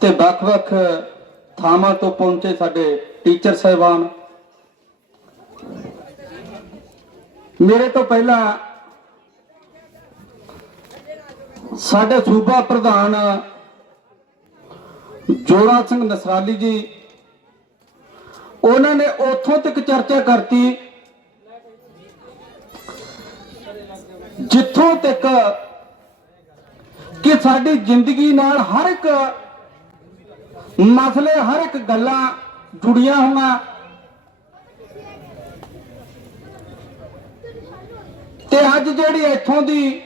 ਤੇ ਵੱਖ-ਵੱਖ ਥਾਵਾਂ ਤੋਂ ਪਹੁੰਚੇ ਸਾਡੇ ਟੀਚਰ ਸਹਿਬਾਨ। ਮੇਰੇ ਤੋਂ ਪਹਿਲਾਂ ਸਾਡੇ ਸੂਬਾ ਪ੍ਰਧਾਨ ਜੋਰਾ ਸਿੰਘ ਨਸਰਾਲੀ ਜੀ, ਉਹਨਾਂ ਨੇ ਉੱਥੋਂ ਤੱਕ ਚਰਚਾ ਕਰਤੀ ਜਿੱਥੋਂ ਤੱਕ ਕਿ ਸਾਡੀ ਜ਼ਿੰਦਗੀ ਨਾਲ ਹਰ ਇੱਕ ਮਸਲੇ ਹਰ ਇੱਕ ਗੱਲਾਂ ਜੁੜੀਆਂ ਹੋਣਾ ਤੇ ਅੱਜ ਜਿਹੜੀ ਇੱਥੋਂ ਦੀ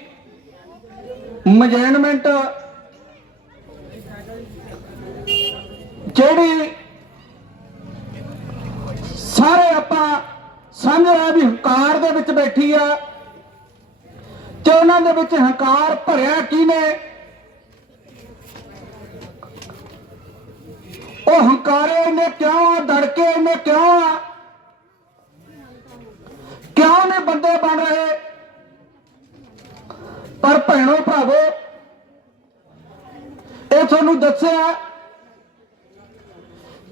ਮੈਨੇਜਮੈਂਟ ਜਿਹੜੀ ਸਾਰੇ ਆਪਾਂ ਸਮਝ ਰਹੇ ਵੀ ਹੰਕਾਰ ਦੇ ਵਿੱਚ ਬੈਠੀ ਆ, ਤੇ ਉਹਨਾਂ ਦੇ ਵਿੱਚ ਹੰਕਾਰ ਭਰਿਆ ਕਿਨੇ ਉਹ ਹੰਕਾਰੇ ਨੇ ਕਿਉਂ ਆ? ਧੜਕੇ ਨੇ ਕਿਉਂ ਆ? ਕਿਉਂ ਨੇ ਬੰਦੇ ਬਣ ਰਹੇ? ਪਰ ਭੈਣੋ ਭਰਾਵੋ, ਇਹ ਤੁਹਾਨੂੰ ਦੱਸਿਆ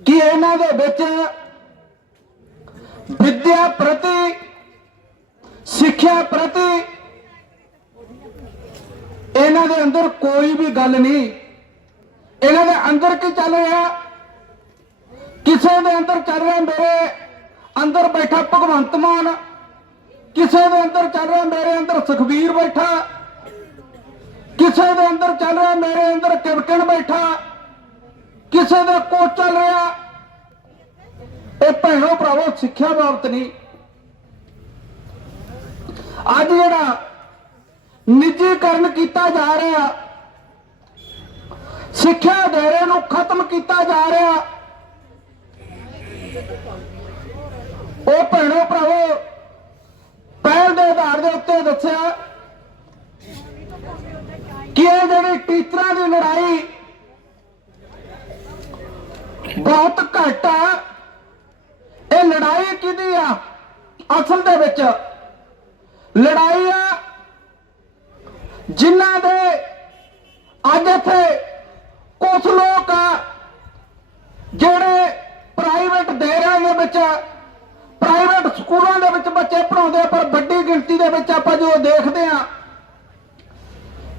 ਕਿ ਇਹਨਾਂ ਦੇ ਵਿੱਚ ਵਿਦਿਆ ਪ੍ਰਤੀ, ਸਿੱਖਿਆ ਪ੍ਰਤੀ ਇਹਨਾਂ ਦੇ ਅੰਦਰ ਕੋਈ ਵੀ ਗੱਲ ਨਹੀਂ। ਇਹਨਾਂ ਦੇ ਅੰਦਰ ਕੀ ਚੱਲ ਰਿਹਾ? ਕਿਸੇ ਦੇ ਅੰਦਰ ਚੱਲ ਰਿਹਾ ਮੇਰੇ ਅੰਦਰ ਬੈਠਾ ਭਗਵੰਤ ਮਾਨ, ਕਿਸੇ ਦੇ ਅੰਦਰ ਚੱਲ ਰਿਹਾ ਮੇਰੇ ਅੰਦਰ ਸੁਖਬੀਰ ਬੈਠਾ, ਕਿਸੇ ਦੇ ਅੰਦਰ ਚੱਲ ਰਿਹਾ ਮੇਰੇ ਅੰਦਰ ਕੈਪਟਨ ਬੈਠਾ, ਕਿਸੇ ਦਾ ਕੋਚ ਚੱਲ ਰਿਹਾ। ਇਹ ਭੈਣੋ ਭਰਾਵੋ, ਸਿੱਖਿਆ ਬਾਬਤ ਨਹੀਂ। ਅੱਜ ਜਿਹੜਾ ਨਿੱਜੀਕਰਨ ਕੀਤਾ ਜਾ ਰਿਹਾ, ਸਿੱਖਿਆ ਦਾਇਰੇ ਨੂੰ ਖਤਮ ਕੀਤਾ ਜਾ ਰਿਹਾ ਉਹ ਭੈਣੋ ਭਰਾਵੋ, ਪਹਿਲ ਦੇ ਆਧਾਰ ਦੇ ਉੱਤੇ ਦੱਸਿਆ ਕਿ ਇਹ ਜਿਹੜੀ ਟੀਚਰਾਂ ਦੀ ਲੜਾਈ ਬਹੁਤ ਘੱਟ ਆ। ਇਹ ਲੜਾਈ ਕਿਹਦੀ ਆ? ਅਸਲ ਦੇ ਵਿੱਚ ਲੜਾਈ ਆ ਜਿਨ੍ਹਾਂ ਦੇ ਅੱਜ ਇੱਥੇ ਕੁਝ ਲੋਕ ਆ ਜਿਹੜੇ ਡੇਰਿਆਂ ਦੇ ਵਿੱਚ ਪ੍ਰਾਈਵੇਟ ਸਕੂਲਾਂ ਦੇ ਵਿੱਚ ਬੱਚੇ ਪੜਾਉਂਦੇ ਪਰ ਵੱਡੀ ਗਿਣਤੀ ਦੇ ਵਿੱਚ ਆਪਾਂ ਜੋ ਦੇਖਦੇ ਆ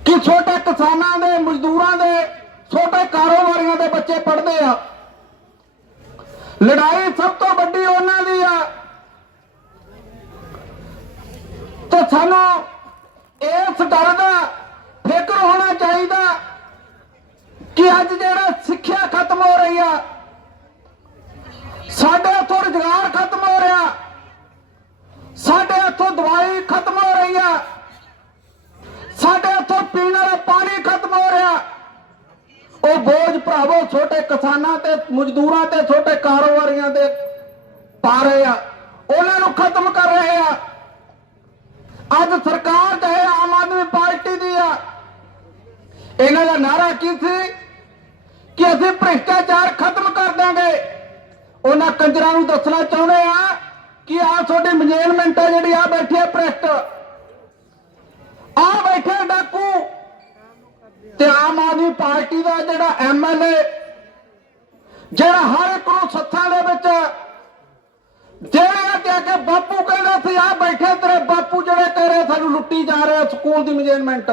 ਕਿ ਛੋਟੇ ਕਿਸਾਨਾਂ ਦੇ, ਮਜ਼ਦੂਰਾਂ ਦੇ, ਛੋਟੇ ਕਾਰੋਬਾਰੀਆਂ ਦੇ ਬੱਚੇ ਪੜ੍ਹਦੇ ਆ। ਲੜਾਈ ਸਭ ਤੋਂ ਵੱਡੀ ਉਹਨਾਂ ਦੀ ਆ। ਤੇ ਸਾਨੂੰ ਇਸ ਡਰ ਦਾ ਫਿਕਰ ਹੋਣਾ ਚਾਹੀਦਾ ਕਿ ਅੱਜ ਜਿਹੜਾ ਸਿੱਖਿਆ ਖਤਮ ਹੋ ਰਹੀ ਆ ਸਾਡੇ ਇੱਥੋਂ ਰੁਜ਼ਗਾਰ ਖਤਮ ਹੋ ਰਿਹਾ। ਸਾਡੇ ਇੱਥੋਂ ਦਵਾਈ ਖਤਮ ਹੋ ਰਹੀ ਆ। ਸਾਡੇ ਇੱਥੋਂ ਪੀਣ ਵਾਲਾ ਪਾਣੀ ਖਤਮ ਹੋ ਰਿਹਾ। ਉਹ ਬੋਝ ਭਰਾਵੋ, ਛੋਟੇ ਕਿਸਾਨਾਂ ਤੇ, ਮਜ਼ਦੂਰਾਂ ਤੇ, ਛੋਟੇ ਕਾਰੋਬਾਰੀਆਂ ਤੇ ਪਾ ਰਹੇ ਆ। ਉਹਨਾਂ ਨੂੰ ਖਤਮ ਕਰ ਰਹੇ ਆ। ਅੱਜ ਸਰਕਾਰ ਚਾਹੇ ਆਮ ਆਦਮੀ ਪਾਰਟੀ ਦੀ ਆ। ਇਹਨਾਂ ਦਾ ਨਾਰਾ ਕੀ ਸੀ? ਕਿ ਅਸੀਂ ਭ੍ਰਿਸ਼ਟਾਚਾਰ ਖਤਮ ਕਰ ਦਾਂਗੇ ਉਹਨਾਂ ਕੰਜਰਾਂ ਨੂੰ ਦੱਸਣਾ ਚਾਹੁੰਦੇ ਆ ਕਿ ਆ ਤੁਹਾਡੀ ਮੈਨੇਜਮੈਂਟ ਆ ਜਿਹੜੀ ਆ ਬੈਠੀ ਆ ਪ੍ਰੈਸਟ। ਆ ਬੈਠੇ ਡਾਕੂ। ਤੇ ਆਮ ਆਦਮੀ ਪਾਰਟੀ ਦਾ ਜਿਹੜਾ ਐਮਐਲਏ ਜਿਹੜਾ ਹਰ ਇੱਕ ਨੂੰ ਸੱਥਾਂ ਦੇ ਵਿੱਚ, ਜਿਹੜੇ ਕਹਿ ਕੇ ਬਾਪੂ ਕਹਿੰਦਾ ਸੀ ਆ ਬੈਠੇ ਤੇਰੇ ਬਾਪੂ ਜਿਹੜੇ ਕਹਿ ਰਹੇ ਸਾਨੂੰ ਲੁੱਟੀ ਜਾ ਰਹੇ ਸਕੂਲ ਦੀ ਮੈਨੇਜਮੈਂਟ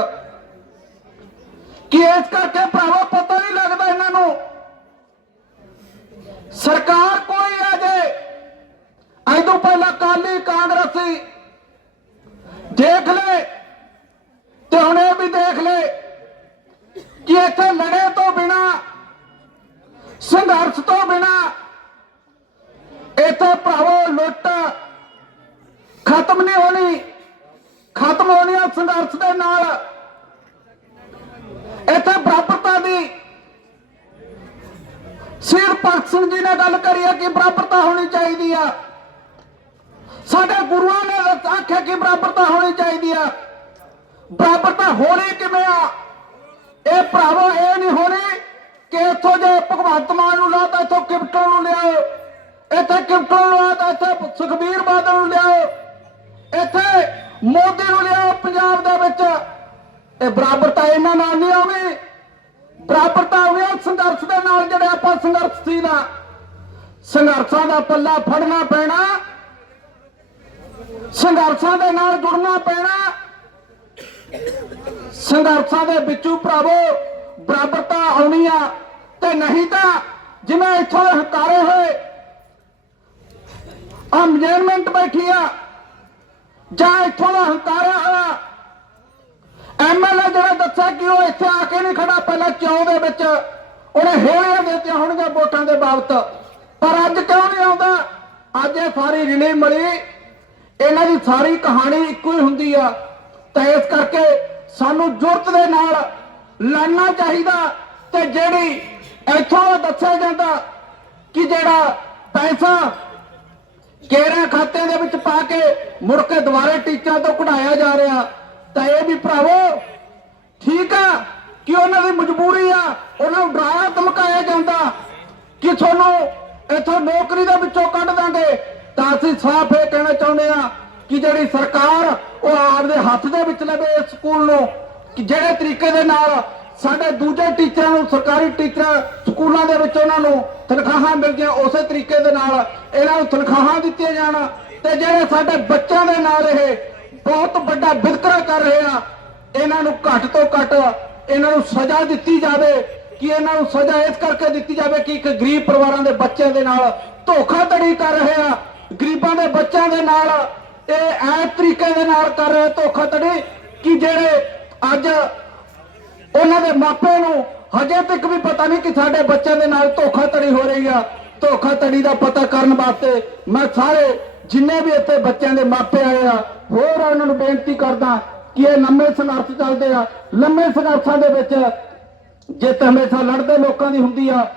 ਕਿ ਇਸ ਕਰਕੇ ਭਰਾਵਾ ਪਤਾ ਨਹੀਂ ਲੱਗਦਾ ਇਹਨਾਂ ਨੂੰ ਸਰਕਾਰ ਕੋਈ ਆ ਜੇ। ਅੱਜ ਤੋਂ ਪਹਿਲਾਂ ਕਾਲੀ ਕਾਂਗਰਸੀ ਦੇਖ ਲੈ। ਤੇ ਹੁਣ ਇਹ ਵੀ ਦੇਖ ਲੈ ਕਿ ਇੱਥੇ ਲੜੇ ਤੋਂ ਬਿਨਾ, ਸੰਘਰਸ਼ ਤੋਂ ਬਿਨਾ, ਇੱਥੇ ਭਰਾਵੋ ਲੁੱਟ ਖਤਮ ਨਹੀਂ ਹੋਣੀ। ਖਤਮ ਹੋਣੀ ਆ ਸੰਘਰਸ਼ ਦੇ ਨਾਲ। ਇੱਥੇ ਬਰਾਬਰਤਾ ਦੀ ਸਿਰ ਭਗਤ ਸਿੰਘ ਜੀ ਨੇ ਗੱਲ ਕਰੀ ਹੈ ਕਿ ਬਰਾਬਰਤਾ ਹੋਣੀ ਚਾਹੀਦੀ ਆ। ਸਾਡੇ ਗੁਰੂਆਂ ਨੇ ਆਖਿਆ ਕਿ ਬਰਾਬਰਤਾ ਹੋਣੀ ਚਾਹੀਦੀ ਆ। ਬਰਾਬਰਤਾ ਹੋਣੀ ਕਿਵੇਂ ਆ? ਇਹ ਭਰਾਵੋ, ਇਹ ਨਹੀਂ ਹੋਣੀ ਕਿ ਇੱਥੋਂ ਜੇ ਭਗਵੰਤ ਮਾਨ ਨੂੰ ਲਾਤਾ ਇੱਥੋਂ ਕੈਪਟਨ ਨੂੰ ਲਿਆਓ। ਇੱਥੇ ਕੈਪਟਨ ਨੂੰ ਲਾਤਾ ਇੱਥੇ ਸੁਖਬੀਰ ਬਾਦਲ ਨੂੰ ਲਿਆਓ। ਇੱਥੇ ਮੋਦੀ ਨੂੰ ਲਿਆਓ ਪੰਜਾਬ ਦੇ ਵਿੱਚ। ਇਹ ਬਰਾਬਰਤਾ ਇਹਨਾਂ ਨਾਲ ਨਹੀਂ ਆਉਣੀ। ਬਰਾਬਰਤਾ ਹੋਵੇ ਸੰਘਰਸ਼ ਦੇ ਨਾਲ ਜਿਹੜੇ ਆਪਾਂ ਸੰਘਰਸ਼ ਸੀ ਨਾ ਸੰਘਰਸ਼ਾਂ ਦਾ ਪੱਲਾ ਫੜਨਾ ਪੈਣਾ, ਸੰਘਰਸ਼ਾਂ ਦੇ ਨਾਲ ਜੁੜਨਾ ਪੈਣਾ। ਸੰਘਰਸ਼ਾਂ ਦੇ ਵਿੱਚੋਂ ਭਰਾਵੋ, ਬਰਾਬਰਤਾ ਆਉਣੀ ਆ ਤੇ ਨਹੀਂ ਤਾਂ ਜਿਵੇਂ ਇੱਥੋਂ ਦੇ ਹਕਾਰੇ ਹੋਏ ਆ ਮੈਨੇਜਮੈਂਟ ਬੈਠੀ ਆ ਜਾਂ ਇੱਥੋਂ ਦਾ ਹੰਕਾਰਾ ਹੋਇਆ ਐਮਐਲਏ ਜਿਹੜਾ ਦੱਸਿਆ ਕਿ ਉਹ ਇੱਥੇ ਆ ਕੇ ਨਹੀਂ ਖੜਾ, ਪਹਿਲਾਂ ਚੌਂ ਦੇ ਵਿੱਚ। ਉਹਨੇ ਹੇਲੀਆਂ ਦਿੱਤੀਆਂ ਹੋਣਗੀਆਂ ਵੋਟਾਂ ਦੇ ਬਾਬਤ। ਪਰ ਅੱਜ ਕਿਉਂ ਨਹੀਂ ਆਉਂਦਾ? ਅੱਜ ਇਹ ਸਾਰੀ ਰਿਲੇ ਮਲੀ। ਇਹਨਾਂ ਦੀ ਸਾਰੀ ਕਹਾਣੀ ਇੱਕੋ ਹੀ ਹੁੰਦੀ ਆ। ਤਾਂ ਇਸ ਕਰਕੇ ਸਾਨੂੰ ਜੁਰਤ ਦੇ ਨਾਲ ਲੜਨਾ ਚਾਹੀਦਾ ਤੇ ਜਿਹੜੀ ਇੱਥੋਂ ਦੱਸਿਆ ਜਾਂਦਾ ਕਿ ਜਿਹੜਾ ਪੈਸਾ ਕੇਰਾ ਖਾਤੇ ਦੇ ਵਿੱਚ ਪਾ ਕੇ ਮੁੜ ਕੇ ਦੁਬਾਰੇ ਟੀਚਾ ਤੋਂ ਕਢਾਇਆ ਜਾ ਰਿਹਾ ਤਾਂ ਇਹ ਵੀ ਭਰਾਵੋ, ਠੀਕ ਆ ਕਿ ਉਹਨਾਂ ਦੀ ਮਜਬੂਰੀ ਆ, ਉਹਨਾਂ ਨੂੰ ਡਰਾਇਆ, ਧਮਕਾਇਆ ਜਾਂਦਾ ਕਿ ਤੁਹਾਨੂੰ ਇਥੋਂ ਨੌਕਰੀ ਦੇ ਵਿੱਚੋਂ ਕੱਢ ਦਾਂਗੇ। ਤਾਂ ਅਸੀਂ ਸਾਫ਼ ਇਹ ਕਹਿਣਾ ਚਾਹੁੰਦੇ ਆ ਕਿ ਜਿਹੜੀ ਸਰਕਾਰ, ਉਹ ਆਪਦੇ ਹੱਥ ਦੇ ਵਿੱਚ ਲਵੇ ਇਸ ਸਕੂਲ ਨੂੰ, ਕਿ ਜਿਹੜੇ ਤਰੀਕੇ ਦੇ ਨਾਲ ਸਾਡੇ ਦੂਜੇ ਟੀਚਰਾਂ ਨੂੰ, ਸਰਕਾਰੀ ਟੀਚਰਾਂ ਸਕੂਲਾਂ ਦੇ ਵਿੱਚ ਉਹਨਾਂ ਨੂੰ ਤਨਖਾਹਾਂ ਮਿਲਦੀਆਂ, ਉਸੇ ਤਰੀਕੇ ਦੇ ਨਾਲ ਇਹਨਾਂ ਨੂੰ ਤਨਖਾਹਾਂ ਦਿੱਤੀਆਂ ਜਾਣ। ਤੇ ਜਿਹੜੇ ਸਾਡੇ ਬੱਚਿਆਂ ਦੇ ਨਾਲ ਇਹ ਬਹੁਤ ਵੱਡਾ ਵਿਤਕਰਾ ਕਰ ਰਹੇ ਆ। ਇਹਨਾਂ ਨੂੰ ਘੱਟ ਤੋਂ ਘੱਟ ਇਹਨਾਂ ਨੂੰ ਸਜ਼ਾ ਦਿੱਤੀ ਜਾਵੇ, ਕਿ ਇਹਨਾਂ ਨੂੰ ਸਜ਼ਾ ਇਸ ਕਰਕੇ ਦਿੱਤੀ ਜਾਵੇ ਕਿ ਇੱਕ ਗਰੀਬ ਪਰਿਵਾਰਾਂ ਦੇ ਬੱਚਿਆਂ ਦੇ ਨਾਲ ਧੋਖਾਧੜੀ ਕਰ ਰਹੇ ਆ। ਗਰੀਬਾਂ ਦੇ ਬੱਚਿਆਂ ਦੇ ਨਾਲ ਇਹ ਐ ਤਰੀਕੇ ਦੇ ਨਾਲ ਕਰ ਰਹੇ ਧੋਖਾਧੜੀ, ਕਿ ਜਿਹੜੇ ਅੱਜ ਉਹਨਾਂ ਦੇ ਮਾਪਿਆਂ ਨੂੰ ਹਜੇ ਤੱਕ ਵੀ ਪਤਾ ਨਹੀਂ ਕਿ ਸਾਡੇ ਬੱਚਿਆਂ ਦੇ ਨਾਲ ਧੋਖਾਧੜੀ ਹੋ ਰਹੀ ਆ। ਧੋਖਾਧੜੀ ਦਾ ਪਤਾ ਕਰਨ ਵਾਸਤੇ ਮੈਂ ਸਾਰੇ ਜਿੰਨੇ ਵੀ ਇੱਥੇ ਬੱਚਿਆਂ ਦੇ ਮਾਪੇ ਆਏ ਆ ਹੋਰ ਉਹਨਾਂ ਨੂੰ ਬੇਨਤੀ ਕਰਦਾ ਕਿ ਇਹ ਲੰਮੇ ਸੰਘਰਸ਼ ਚੱਲਦੇ ਆ। ਲੰਮੇ ਸੰਘਰਸ਼ਾਂ ਦੇ ਵਿੱਚ ਜਿੱਤ ਹਮੇਸ਼ਾ ਲੜਦੇ ਲੋਕਾਂ ਦੀ ਹੁੰਦੀ ਆ।